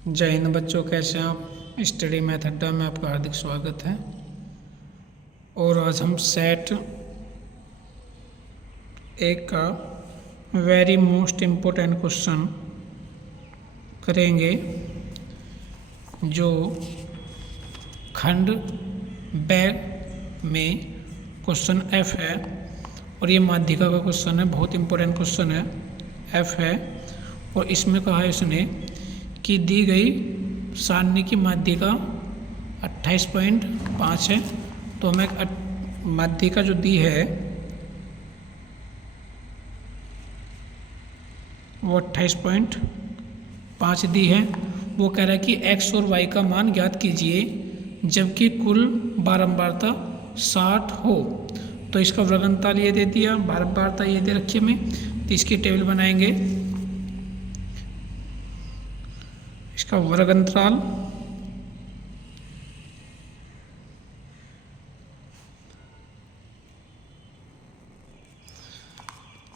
जय हिंद बच्चों, कैसे हैं आप। स्टडी मैथ अड्डा में आपका हार्दिक स्वागत है। और आज हम सेट एक का वेरी मोस्ट इम्पोर्टेंट क्वेश्चन करेंगे, जो खंड बैग में क्वेश्चन एफ है। और ये माध्यिका का क्वेश्चन है, बहुत इम्पोर्टेंट क्वेश्चन है, एफ है। और इसमें कहा है इसने कि दी गई सारणी की माध्यिका 28.5 है। तो हमें माध्यिका जो दी है वो 28.5 दी है। वो कह रहा है कि x और y का मान ज्ञात कीजिए जबकि कुल बारंबारता 60 हो। तो इसका वर्गंताल ये दे दिया, बारंबारता ये दे रखी हमें, तो इसकी टेबल बनाएंगे। इसका वर्गंतराल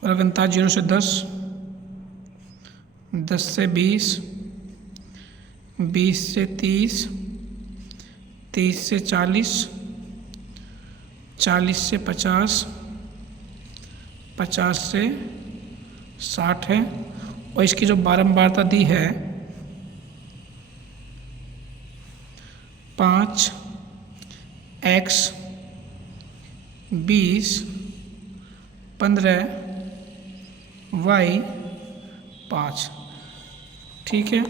वर्गंताल 0 से 10, 10 से 20, 20 से 30, 30 से 40, 40 से 50, 50 से 60 है। और इसकी जो बारंबारता दी है 5, x, 20, 15, y 5। ठीक है,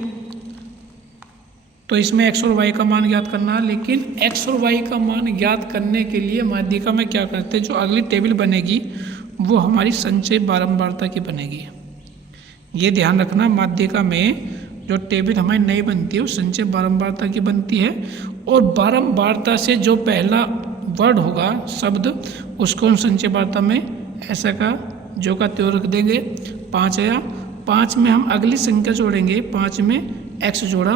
तो इसमें x और y का मान ज्ञात करना है। लेकिन x और y का मान ज्ञात करने के लिए माध्यिका में क्या करते हैं, जो अगली टेबल बनेगी वो हमारी संचय बारंबारता की बनेगी। ये ध्यान रखना, माध्यिका में जो टेबल हमारी नई बनती है वो संचय बारंबारता की बनती है। और बारंबारता से जो पहला वर्ड होगा, शब्द, उसको हम संचय बारंबारता में ऐसा का जो का त्यों रख देंगे। 5 आया, 5 में हम अगली संख्या जोड़ेंगे, 5 में x जोड़ा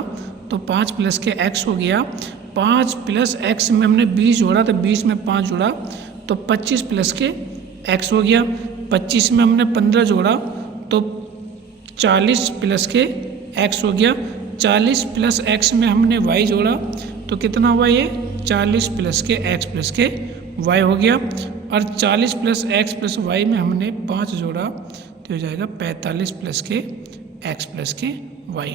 तो 5 प्लस के x हो गया। 5 प्लस x में हमने 20 जोड़ा तो 20 में 5 जोड़ा तो 25 प्लस के x हो गया। 25 में हमने 15 जोड़ा तो 40 प्लस के x हो गया। 40 प्लस x में हमने y जोड़ा तो कितना हुआ, ये 40 प्लस के x प्लस के y हो गया। और 40 प्लस x प्लस y में हमने 5 जोड़ा तो हो जाएगा 45 प्लस के x प्लस के y।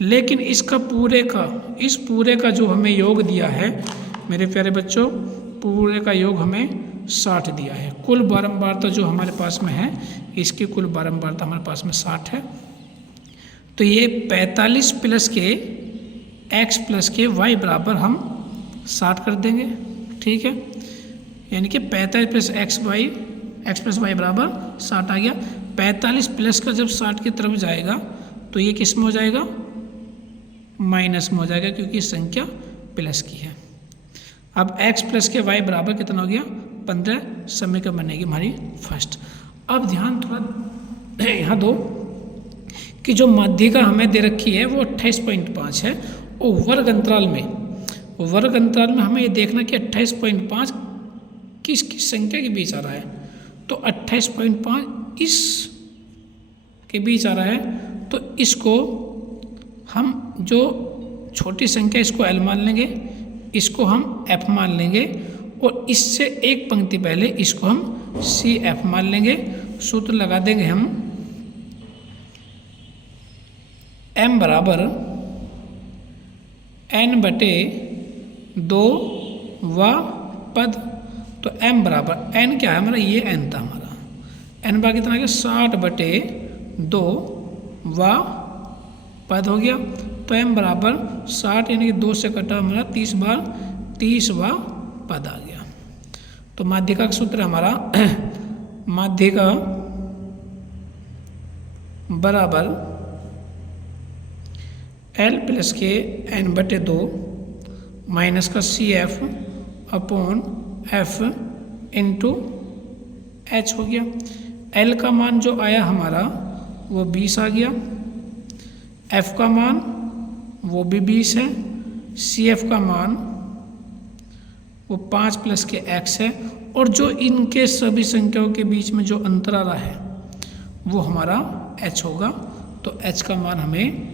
लेकिन इसका इस पूरे का जो हमें योग दिया है मेरे प्यारे बच्चों, पूरे का योग हमें 60 दिया है। कुल बारंबारता जो हमारे पास में है, इसकी कुल बारंबारता हमारे पास में 60 है। तो ये 45 प्लस के x प्लस के y बराबर हम 60 कर देंगे। ठीक है, यानी कि 45 प्लस x प्लस y बराबर 60 आ गया। 45 प्लस का जब 60 की तरफ जाएगा तो ये किस में हो जाएगा, माइनस में हो जाएगा, क्योंकि संख्या प्लस की है। अब x प्लस के y बराबर कितना हो गया, 15 समीकरण बनेगी हमारी फर्स्ट। अब ध्यान थोड़ा यहाँ दो कि जो माध्यिका हमें दे रखी है वो 28.5 है। और वर्ग अंतराल में हमें ये देखना कि 28.5 किस किस संख्या के बीच आ रहा है। तो 28.5 इस के बीच आ रहा है, तो इसको हम जो छोटी संख्या इसको L मान लेंगे, इसको हम F मान लेंगे, और इससे एक पंक्ति पहले इसको हम CF मान लेंगे। सूत्र लगा देंगे हम, m बराबर n बटे 2 व पद। तो m बराबर n क्या है हमारा, ये n था हमारा, n बराबर कितना आ गया, 60 बटे 2 व पद हो गया। तो m बराबर 60 यानी कि 2 से कटा हमारा 30 बार 30वां पद आ गया। तो माध्यिका का सूत्र हमारा माध्यिका बराबर L प्लस के n बटे 2 माइनस का CF upon F into H हो गया। L का मान जो आया हमारा वो 20 आ गया, F का मान वो भी 20 है, CF का मान वो 5 प्लस के x है। और जो इनके सभी संख्याओं के बीच में जो अंतर आ रहा है वो हमारा h होगा। तो h का मान हमें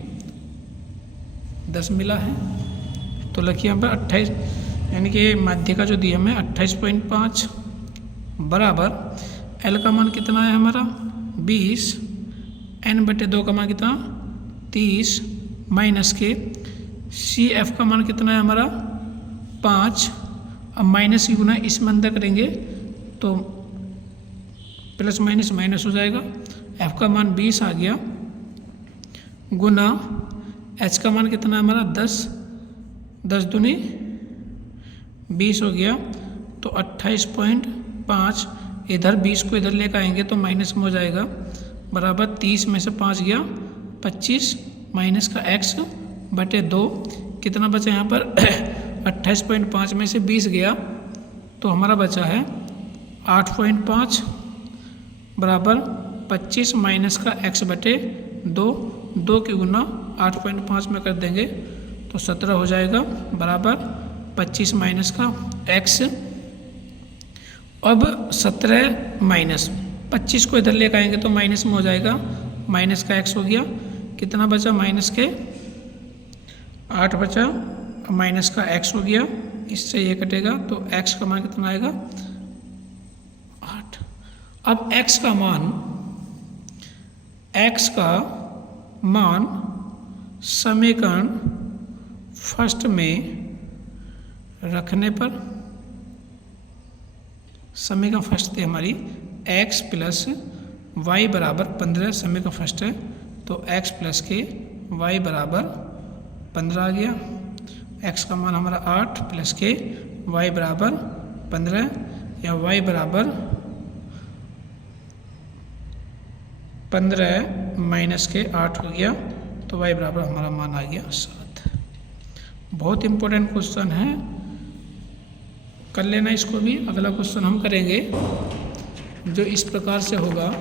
10 मिला है। तो लखिए यहाँ पर 28, यानी कि माध्य का जो दिया हमें 28.5 बराबर L का मान कितना है हमारा 20, N/2 का मान कितना 30 माइनस के CF का मान कितना है हमारा 5। अब माइनस की गुना इसमें अंदर करेंगे तो प्लस माइनस माइनस हो जाएगा। F का मान 20 आ गया गुना H का मान कितना है हमारा 10, 10 दूनी 20 हो गया। तो 28.5, इधर 20 को इधर लेकर आएंगे तो माइनस में हो जाएगा बराबर 30 में से 5 गया 25 माइनस का x/2 कितना बचा यहाँ पर 28.5 में से 20 गया तो हमारा बचा है 8.5 बराबर 25 माइनस का x/2, 2 की गुना 8.5 में कर देंगे तो 17 हो जाएगा बराबर 25 माइनस का x। अब 17 माइनस 25 को इधर लेकर आएंगे तो माइनस में हो जाएगा, माइनस का x हो गया। कितना बचा माइनस के 8 बचा, माइनस का x हो गया, इससे ये कटेगा तो x का मान कितना आएगा 8। अब x का मान समीकरण फर्स्ट में रखने पर, समीकरण फर्स्ट थी हमारी x प्लस वाई बराबर 15, समीकरण फर्स्ट है तो x प्लस के y बराबर 15 आ गया। x का मान हमारा 8 प्लस के y बराबर 15 या y बराबर 15 माइनस के 8 हो गया तो y बराबर हमारा मान आ गया 7। बहुत इम्पोर्टेंट क्वेश्चन है, कर लेना इसको भी। अगला क्वेश्चन हम करेंगे जो इस प्रकार से होगा,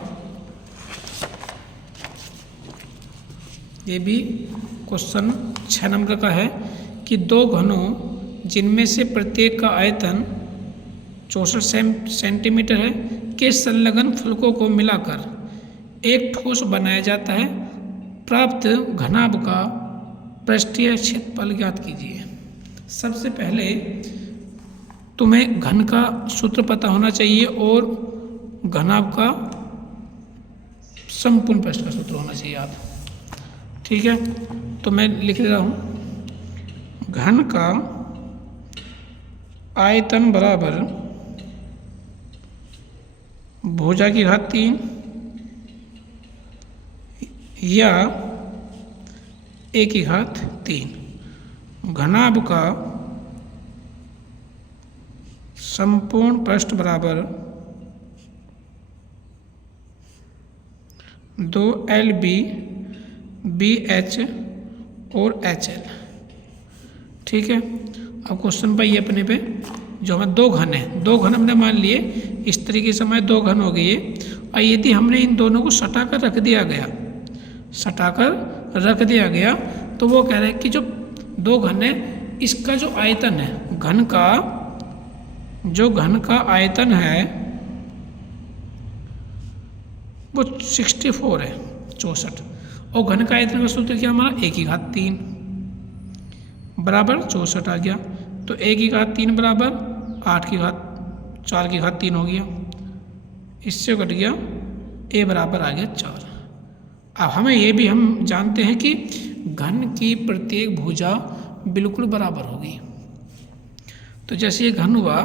ये भी क्वेश्चन 6 नंबर का है कि दो घनों जिनमें से प्रत्येक का आयतन 64 सेंटीमीटर है के संलग्न फलकों को मिलाकर एक ठोस बनाया जाता है। प्राप्त घनाभ का पृष्ठीय क्षेत्रफल ज्ञात कीजिए। सबसे पहले तुम्हें घन का सूत्र पता होना चाहिए और घनाभ का संपूर्ण पृष्ठ का सूत्र होना चाहिए आप, ठीक है। तो मैं लिख रहा हूँ घन का आयतन बराबर भुजा की घात 3 या a की घात 3, घनाभ का संपूर्ण पृष्ठ बराबर 2LB BH और HL, ठीक है। अब क्वेश्चन पर ये अपने पे जो हमें दो घन है, दो घन हमने मान लिए, इस तरीके से हमें दो घन हो गए। और यदि हमने इन दोनों को सटाकर रख दिया गया, सटाकर रख दिया गया तो वो कह रहे हैं कि जो दो घन है इसका जो आयतन है, घन का जो घन का आयतन है वो 64 है, 64। और घन का आयतन का सूत्र क्या हमारा a की घात 3 बराबर 64 आ गया। तो a की घात 3 बराबर 8 की घात 4 की घात 3 हो गया, इससे कट गया a बराबर आ गया 4। अब हमें ये भी हम जानते हैं कि घन की प्रत्येक भुजा बिल्कुल बराबर होगी। तो जैसे ये घन हुआ,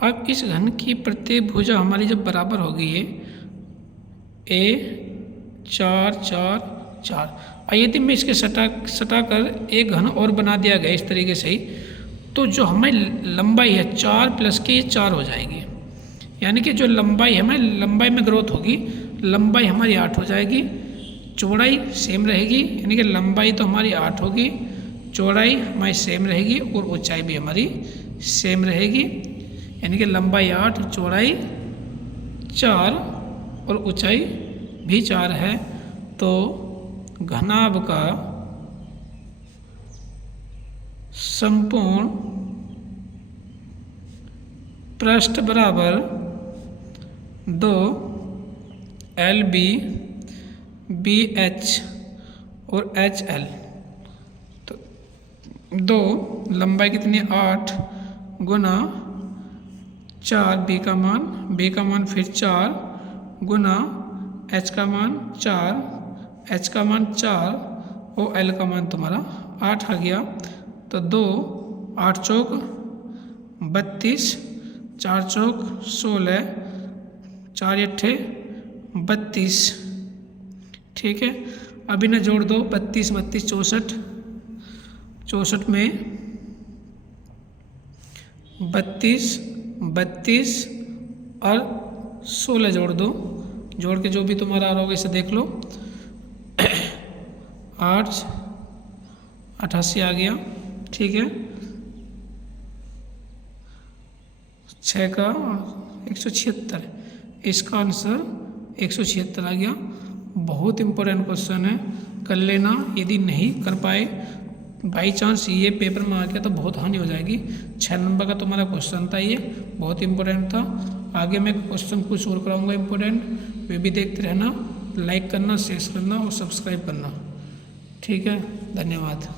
अब इस घन की प्रत्येक भुजा हमारी जब बराबर हो गई है a 4 4 4, और यदि मैं इसके सटाकर एक घन और बना दिया गया इस तरीके से ही, तो जो हमारी लंबाई है 4 प्लस की 4 हो जाएगी। यानी कि जो लंबाई हमें लंबाई में ग्रोथ होगी, लंबाई हमारी 8 हो जाएगी, चौड़ाई सेम रहेगी, यानी कि लंबाई तो हमारी 8 होगी, चौड़ाई हमारी सेम रहेगी और ऊंचाई भी हमारी सेम रहेगी। यानी कि लंबाई 8, चौड़ाई 4 और ऊंचाई भी 4 है। तो घनाभ का संपूर्ण पृष्ठ बराबर 2LB BH और HL, 2 लंबाई कितनी है 8 गुना 4 बी का मान फिर 4 गुना एच का मान 4 एच का मान 4 और एल का मान तुम्हारा 8 आ गया। तो 2 8 चौक 32 4 चौक 16 4 अट्ठे 32। ठीक है, अभी ना जोड़ दो 32 32 64 64 में 32 32 और 16 जोड़ दो, जोड़ के जो भी तुम्हारा आ रहा होगा इसे देख लो। 8 88 आ गया। ठीक है, 6 का 176, इसका आंसर 176 आ गया। बहुत इम्पोर्टेंट क्वेश्चन है, कर लेना। यदि नहीं कर पाए बाई चांस ये पेपर में आ गया तो बहुत हानि हो जाएगी। 6 नंबर का तुम्हारा क्वेश्चन था, ये बहुत इम्पोर्टेंट था। आगे मैं क्वेश्चन कुछ और कराऊंगा इम्पोर्टेंट, वे भी देखते रहना। लाइक करना, शेयर करना और सब्सक्राइब करना। ठीक है, धन्यवाद।